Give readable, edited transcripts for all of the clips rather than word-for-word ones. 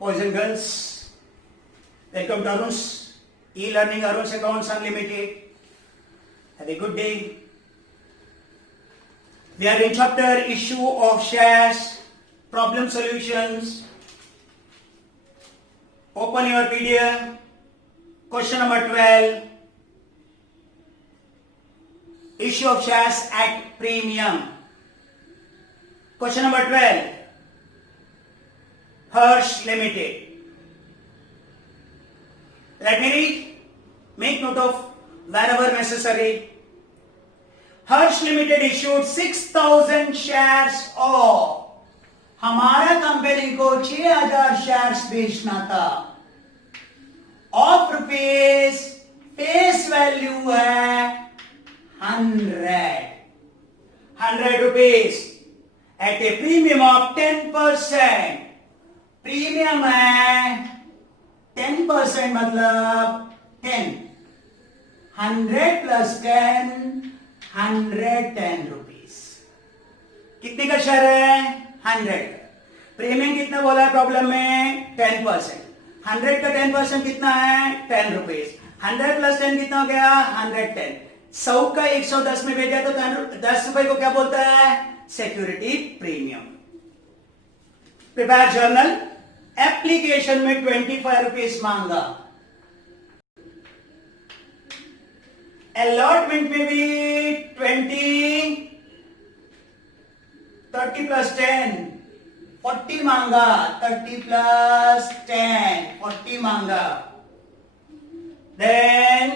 Boys and girls, welcome to Arun's e-learning Arun's Accounts Unlimited. Have a good day. We are in chapter issue of shares, problem solutions. Open your PDF. Question number 12. Issue of shares at premium. Question number 12. Hirsch Limited. Let me read. Make note of wherever necessary. Hirsch Limited issued 6,000 shares of. हमारा company को 6,000 shares बेचना था. Of rupees face value है 100 rupees at a premium of 10%. Premium है 10% मतलब 10. 100 plus 10 110 rupees. कितने का share है? 100. प्रीमियम कितना बोला है प्रॉब्लम में? 10%. 100 का 10% कितना है? 10 रुपीज. 100 प्लस 10 कितना हो गया? 110. 100 का 110 में भेजा तो 10 रुपए को क्या बोलता है? Security premium. Prepare journal. Application में 25 रुपीज मांगा. अलॉटमेंट में भी 20, 30 प्लस 10 40 मांगा. 30 प्लस 10 40 मांगा. देन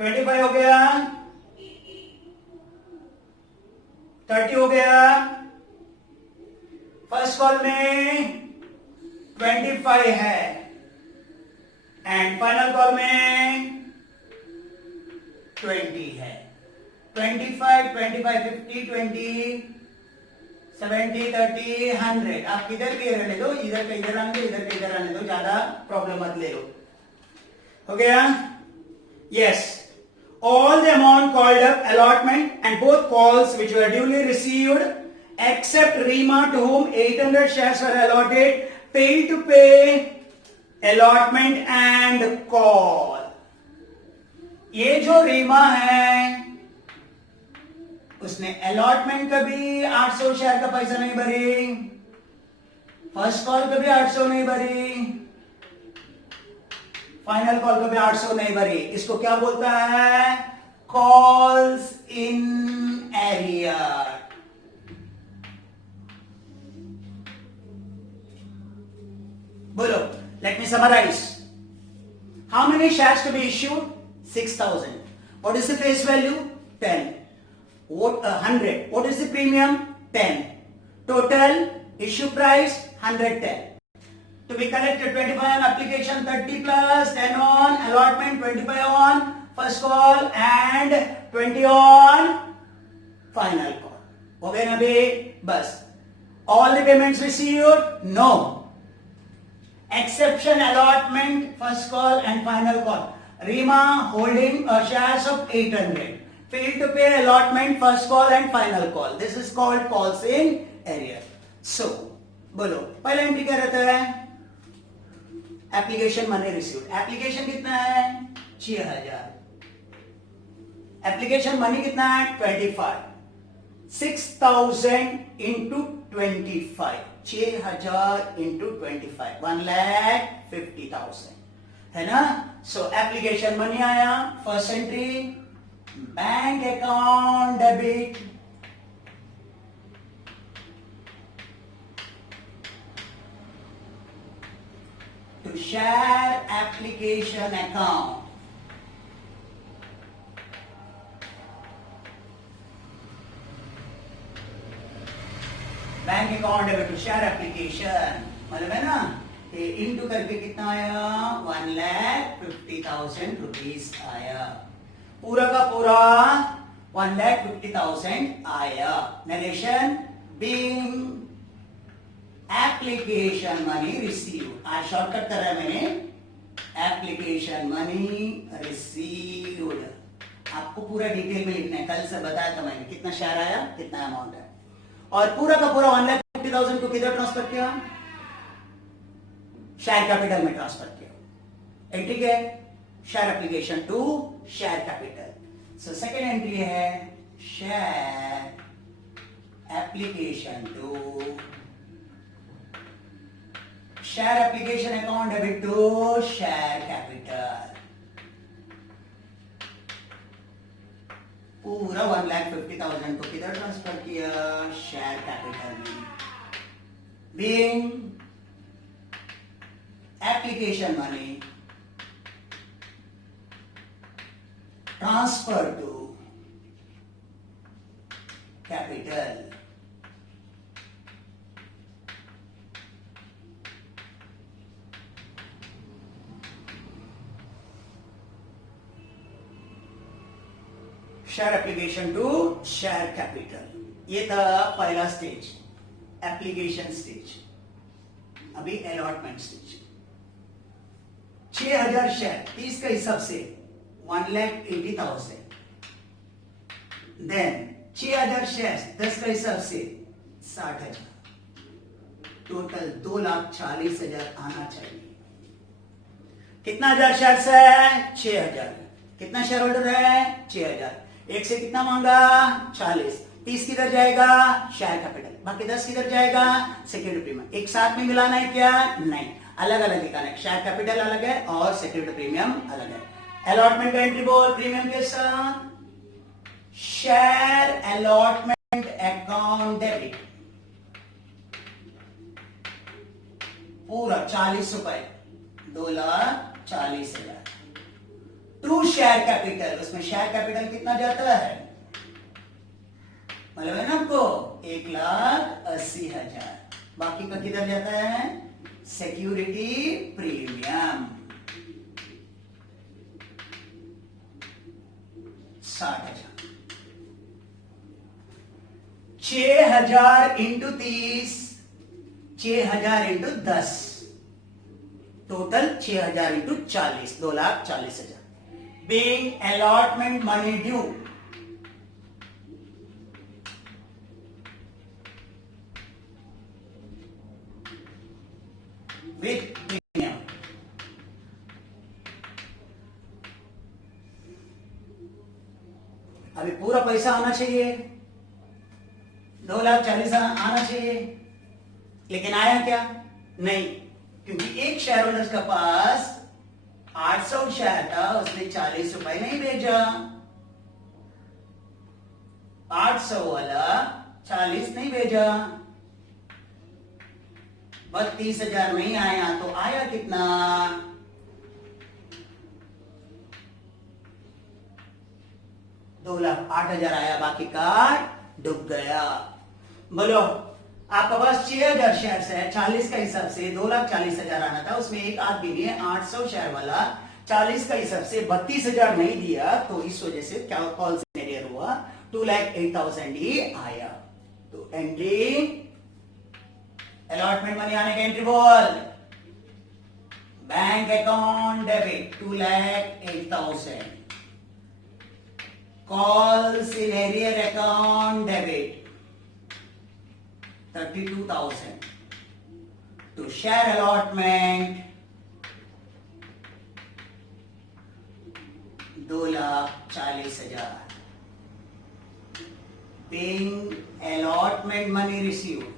25 हो गया, 30 हो गया. फर्स्ट कॉल में 25 है एंड फाइनल कॉल में 20 है. 25, 25, 50, 20, 70, 30, 100. आप किधर भी रहने दो, इधर का इधर आने दो, इधर का इधर आने दो, ज्यादा प्रॉब्लम मत ले लो. हो गया? Yes. All the amount called up allotment and both calls which were duly received except Rima to whom 800 shares were allotted failed to pay allotment and call. ये जो रीमा है उसने अलॉटमेंट का भी 800 शेयर का पैसा नहीं भरी, फर्स्ट कॉल का भी 800 नहीं भरी, फाइनल कॉल का भी 800 नहीं भरी. इसको क्या बोलता है? Calls in arrear. बोलो. Let me summarise. How many shares to be issued? 6,000. What is the face value? 10. What 100? What is the premium? 10. Total issue price 110. To be collected 25 on application, 30 plus 10 on allotment, 25 on first call and 20 on final call. हो गए ना बे? बस. All the payments received? No. Exception allotment, first call and final call. Rima holding shares of 800. Failed to pay allotment, first call and final call. This is called calls in arrear. So, बोलो पहला entry क्या रहता है? Application money received. Application कितना है? 6,000. Application money कितना है? 25. 6,000 into 25. 6,000 into 25. 1,50,000 है ना. सो एप्लीकेशन मनी आया. First entry bank account debit to share application account. Bank account debit to share application मतलब है ना. इनटू करके कितना आया? 1,50,000 रुपीज आया. पूरा का पूरा 1,50,000 आया. Narration being application money receive. आज शॉर्टकट कर रहा है मैंने. Application money received. आपको पूरा डिटेल में लिखना है. कल से बताया था मैंने कितना शेयर आया, कितना अमाउंट है. और पूरा का पूरा 1,50,000 को किधर ट्रांसफर किया? शेयर कैपिटल में ट्रांसफर किया। एंट्री क्या है? Share application to share capital. So second entry है share application to share application account debit to share capital. पूरा 1,50,000 को किधर ट्रांसफर किया? शेयर कैपिटल में। Being application money transfer to capital. Share application to share capital. ये था पहला stage, application stage. अभी अलॉटमेंट स्टेज। 6,000 शेयर 30 के हिसाब से 1,80,000। देन 6,000 शेयर 10 के हिसाब से 60,000। टोटल 2,40,000 आना चाहिए। कितना हजार शेयर है? 6,000। कितना शेयर होल्डर है? 6,000। एक से कितना मांगा? 40। 30 किधर जाएगा? Share capital. बाकी 10 किधर जाएगा? Security premium. एक साथ में मिलाना है क्या? नहीं, अलग अलग दिखाना है। शेयर कैपिटल अलग है और सिक्योरिटी प्रीमियम अलग है। अलॉटमेंट का एंट्री बोल प्रीमियम के साथ। शेयर अलॉटमेंट अकाउंट डेबिट पूरा 40 रुपए, 2,40,000 टू शेयर कैपिटल। उसमें शेयर कैपिटल कितना जाता है? मतलब है ना आपको 1,80,000। बाकी का किधर जाता है? Security premium 60,000। 6,000 into 30, 6,000 into 10, total 6,000 into 40, 2,40,000। Being allotment money due with premium। अभी पूरा पैसा आना चाहिए, 2,40,000 आना चाहिए, लेकिन आया क्या? नहीं, क्योंकि एक शेयर होल्डर के पास 800 शेयर था, उसने 40 रुपए नहीं भेजा। 800 वाला 40 नहीं भेजा, 32,000 नहीं आया, तो आया कितना? 2,08,000 आया, बाकी का डूब गया। बोलो, आपका पास 6,000 शेयर है, 40 का हिसाब से 2,40,000 आना था, उसमें एक आदमी ने 800 शेयर वाला 40 का हिसाब से 32,000 नहीं दिया, तो इस वजह से क्या कॉल सिनेरियो हुआ? 2,08,000 ही आया। तो एंट्री अलॉटमेंट मनी आने का एंट्री बोल। Bank account debit 2,08,000। Calls in arrear account debit 32,000 to share allotment 2,40,000। Paying allotment money received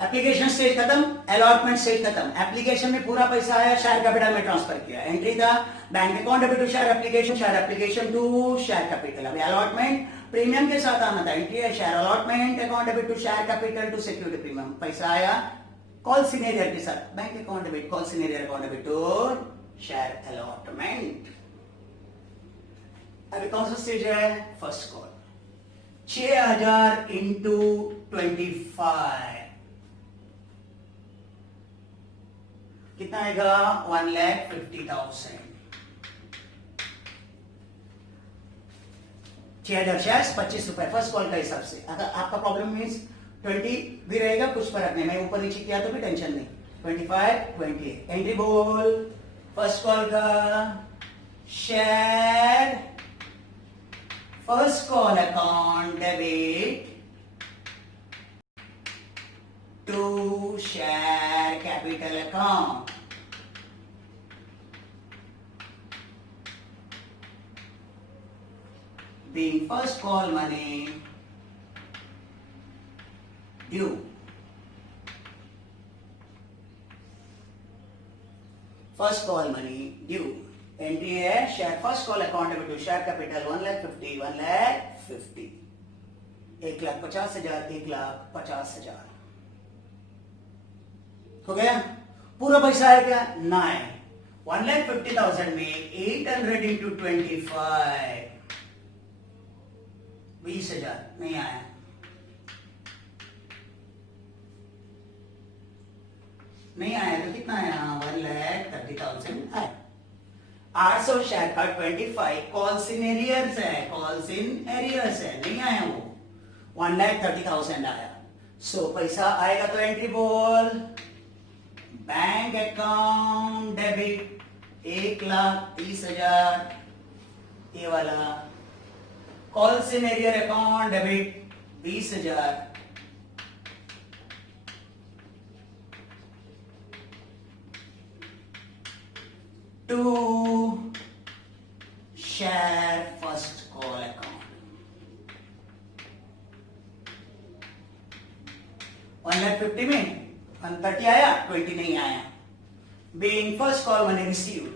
application stage खत्म, अलॉटमेंट स्टेज खत्म। एप्लीकेशन में पूरा पैसा आया, शेयर कैपिटल में ट्रांसफर किया। एंट्री था bank account debit to share application to share capital. अभी अलॉटमेंट प्रीमियम के साथ आना था। एंट्री है share allotment account debit to share capital to security premium. पैसा आया कॉल सिनेरियर के साथ, bank account debit call in arrear account debit to share allotment. अभी कौन सा स्टेज है? First call. 6,000 इंटू 25 कितना आएगा? 1,50,000। 6,000 शेयर 25 रुपए फर्स्ट कॉल का हिसाब से। अगर आपका प्रॉब्लम मीन्स 20 भी रहेगा, कुछ फर्क नहीं, मैं ऊपर नीचे किया तो भी टेंशन नहीं। 25, 28 एंट्री बोल। फर्स्ट कॉल का share first call account debit to share capital account. Being first call money due. First call money due. Entry है share first call account debit to share capital 1,50,000 1,50,000 1,50,000 1,50,000 हो गया. पूरा पैसा है क्या? ना है. 1,50,000 में 800 into 25 20,000 नहीं आया. नहीं आया तो कितना आया? 1,30,000 आया. 800 शेयर का 25 कॉल्स इन एरियर्स है. कॉल्स इन एरियर्स है. नहीं आया वो. 1,30,000 आया. सो पैसा आएगा तो एंट्री बोल. बैंक अकाउंट डेबिट 1,30,000 ये वाला. Calls in arrear account debit 20,000. To share first call account. 1,50,000 में 130 आया, 20 नहीं आया. Being first call money received.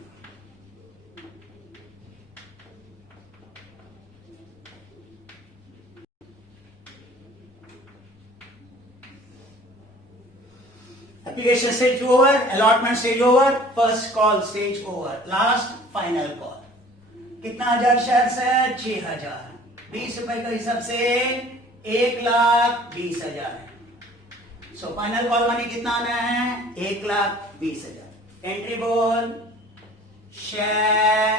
Application stage over, allotment stage over, first call stage over, last final call. कितना हजार shares है? 6,000. 20 रुपए के हिसाब से 1,20,000 है. सो फाइनल कॉल मनी कितना आना है? 1,20,000. एंट्री बोल. Share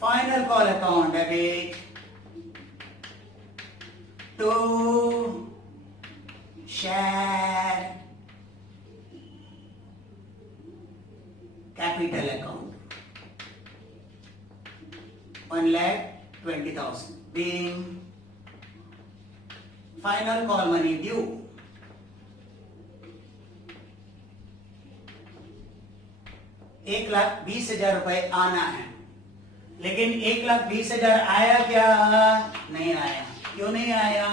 final call account debit to share capital account 1,20,000 being final call money due. ₹1,20,000 आना है. लेकिन 1,20,000 आया क्या? नहीं आया. क्यों नहीं आया?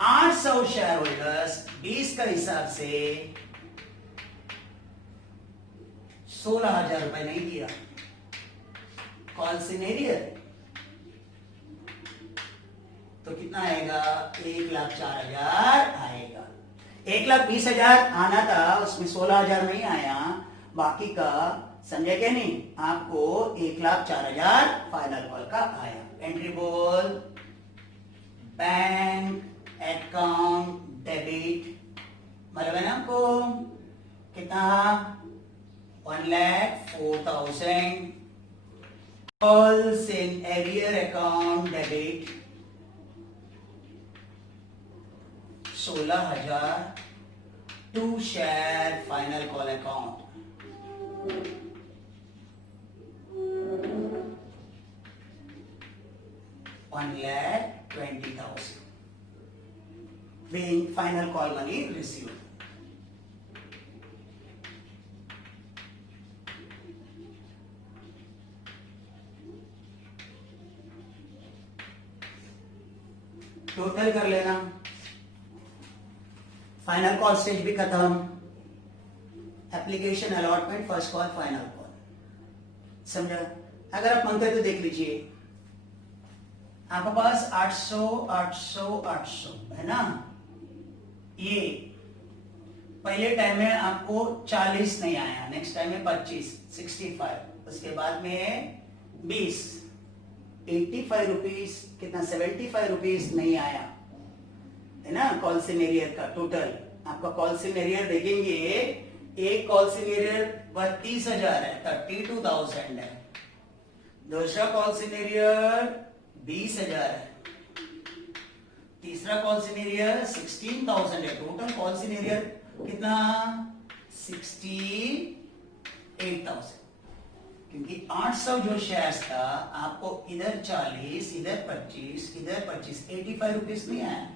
800 शेयर होल्डर्स 20 का हिसाब से 16,000 रुपए नहीं दिया. कॉल सिनेरियर तो कितना आएगा? 1,04,000 आएगा. 1,20,000 आना था, उसमें 16,000 नहीं आया. बाकी का समझे क्या नहीं? आपको 1,04,000 फाइनल कॉल का आया. एंट्री बोल. बैंक अकाउंट डेबिट मतलब है ना आपको कितना? 1,04,000. Calls in arrear account debit 16,000 to share final call account. $1,20,000 being final call money received. Total कर लेना. फाइनल कॉल स्टेज भी खत्म. Application allotment first call final call. समझा? अगर आप मांगते तो देख लीजिए. आपके पास 800 800 800 है ना. ये पहले टाइम में आपको 40 नहीं आया. नेक्स्ट टाइम में 25 65. उसके बाद में 20 85 रुपीज. कितना? 75 रुपीज नहीं आया है ना. कॉल सिनेरियर का टोटल आपका कॉल सिनेरियर देखेंगे. एक कॉल सिनेरियर 32,000 है, 32,000 है. दूसरा कॉल सिनेरियर 20,000 है. तीसरा कॉल सिनेरियर 16,000 है. टोटल कॉल सिनेरियर कितना? 68,000. क्योंकि 800 जो शेयर्स था आपको इधर 40, इधर 25, इधर 25, 85 रुपीज नहीं आया।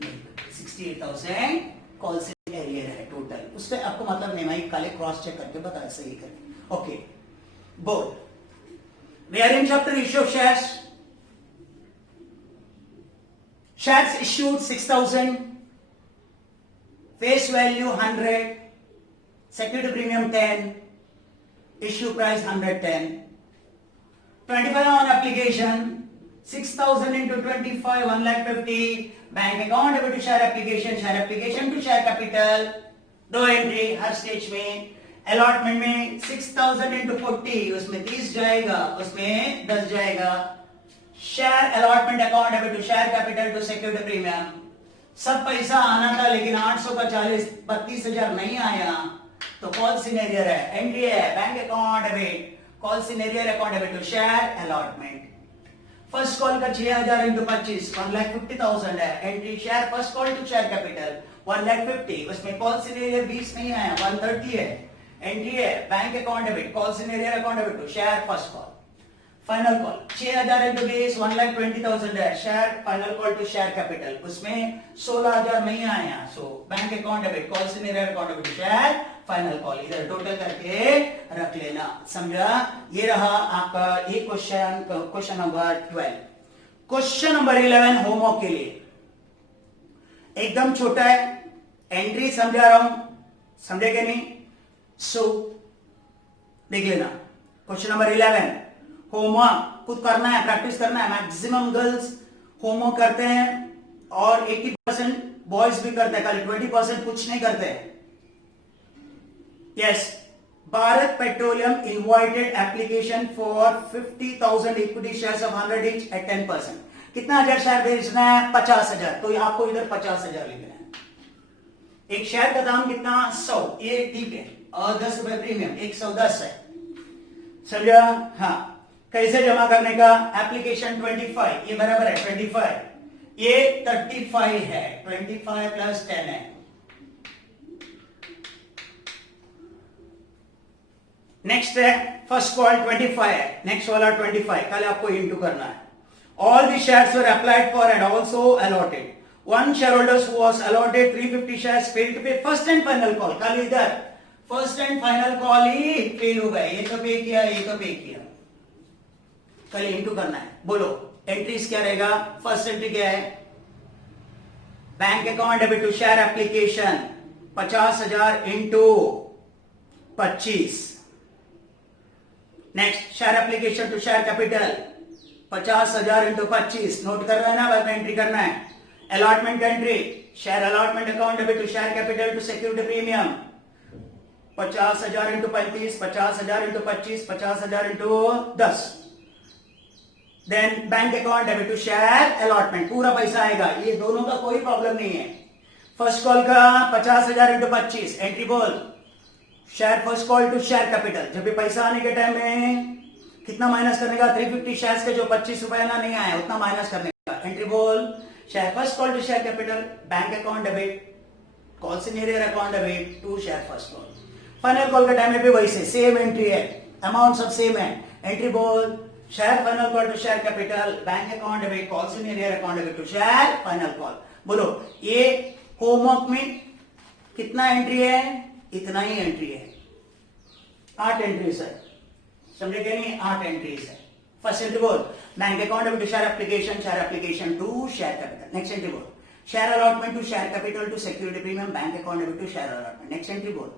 नहीं, 68,000 कॉल से एरियर है टोटल। उससे आपको मतलब नहीं, मैं काले क्रॉस चेक करके बताया सही करके। ओके, बोल we are in chapter issue of shares. Shares issued 6,000, face value 100, security premium 10, issue price 110, 25 on application, 6,000 into 25, 1,50,000, bank account debit to share application to share capital, दो एंट्री हर stage में। Allotment में 6,000 into 40, उसमें 30 जाएगा, उसमें 10 जाएगा। Share allotment account debit to share capital to security premium, सब पैसा आना था लेकिन 800 का 32,000 नहीं आया, तो कॉल सिनेरियर है, एंट्री है bank account debit, call in arrear account debit to share allotment. First call का 6,000 इंटू 25 1,50,000 है, entry share first call to share capital 1,50,000, उसमें कॉल सिनेरियर 20 नहीं आया, 130 है, एंट्री है bank account debit, call in arrear account debit to share first call. Final call 6,000 into 20 1,20,000 है, share final call to share capital, उसमें 16,000 नहीं आया, so bank account debit, call in arrear account debit to share final call, इधर total करके रख लेना, समझा? ये रहा आपका ये question number 12। Question number 11 homework के लिए एकदम छोटा है, एंट्री समझा रहा हूं, समझे कि नहीं? सो देख लेना। क्वेश्चन नंबर 11 होमवर्क खुद करना है, प्रैक्टिस करना है। मैक्सिमम गर्ल्स होमवर्क करते हैं और 80% बॉयज भी करते हैं, खाली 20% कुछ नहीं करते हैं। Yes, Bharat petroleum invited application for 50,000 equity shares of 100 each eight 10%। कितना हजार शेयर बेचना है? 50,000, तो आपको इधर 50,000 लिखना है। एक शेयर का दाम कितना? 100, ये ठीक है, और 10 रुपए प्रीमियम, 110 है, समझा? हाँ, कैसे जमा करने का? एप्लीकेशन 25, ये बराबर है 25, ये 35 है, 25 प्लस 10 है। नेक्स्ट है फर्स्ट कॉल 25 है, नेक्स्ट वाला 25, कल आपको इंटू करना है। All the shares were applied for and also allotted, one shareholders who was allotted 350 shares failed to pay first and final call. कल इधर फर्स्ट एंड फाइनल कॉल ही फेल हो गए, ये तो पे किया, ये तो पे किया, कल इंटू करना है। बोलो एंट्रीज क्या रहेगा? फर्स्ट एंट्री क्या है? Bank account debit to share application 50,000 into 25। Next share application to share capital 50,000 into 25, note कर रहे हैं ना, बाद में एंट्री करना है। Allotment entry, share allotment account debit to share capital to security premium 50,000 into 35, 50,000 into 25, 50,000 into 10। Then bank account debit to share allotment, पूरा पैसा आएगा, ये दोनों का कोई प्रॉब्लम नहीं है। फर्स्ट कॉल का 50,000 इंटू 25, एंट्री बोल, share first call to share capital, जब भी पैसा आने के टाइम में कितना माइनस करने का? 350 शेयर्स के जो 25 रुपए ना नहीं आया उतना माइनस करने का। एंट्री बोल, share first call to share capital, bank account debit, call in arrear account debit to share first call. Final call के टाइम में भी वैसे सेम एंट्री है, अमाउंट सब सेम है। एंट्री बोल, share final call to share capital, bank account debit, call in arrear account debit to share final call. बोलो ये होमवर्क में कितना एंट्री है? इतना ही एंट्री है, 8 एंट्रीज है, समझे क्या नहीं? 8 एंट्रीज है। फर्स्ट एंट्री बोल, bank account debit to share application to share capital. Next entry बोल, share allotment to share capital to security premium, bank account debit to share allotment. Next entry बोल,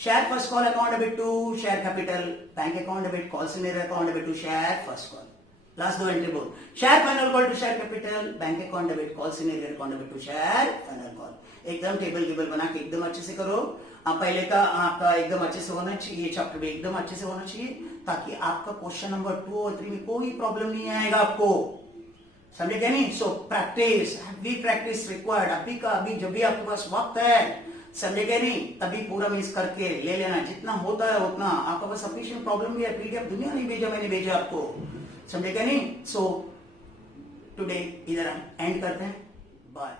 share first call account debit to share capital, bank account debit, call in arrear account debit to share first call. Last दो entry बोल, share final call to share capital, bank account debit, call in arrear account debit to share final call. एकदम table बना के एकदम अच्छे से करो। पहले का आपका एकदम अच्छे से होना चाहिए, ये चैप्टर भी एकदम अच्छे से होना चाहिए, ताकि आपका क्वेश्चन नंबर 2 और 3 में कोई प्रॉब्लम नहीं आएगा आपको, समझे क्या नहीं? So practice, heavy practice required. अभी जब भी आपके पास वक्त है, समझे क्या नहीं, तभी पूरा मिस करके ले लेना, जितना होता है उतना। आपका पास सफिशिएंट प्रॉब्लम भी है, पीडीएफ दुनिया नहीं भेजा, मैंने भेजा आपको, समझे क्या नहीं? सो टुडे इधर हम एंड करते हैं, बाय।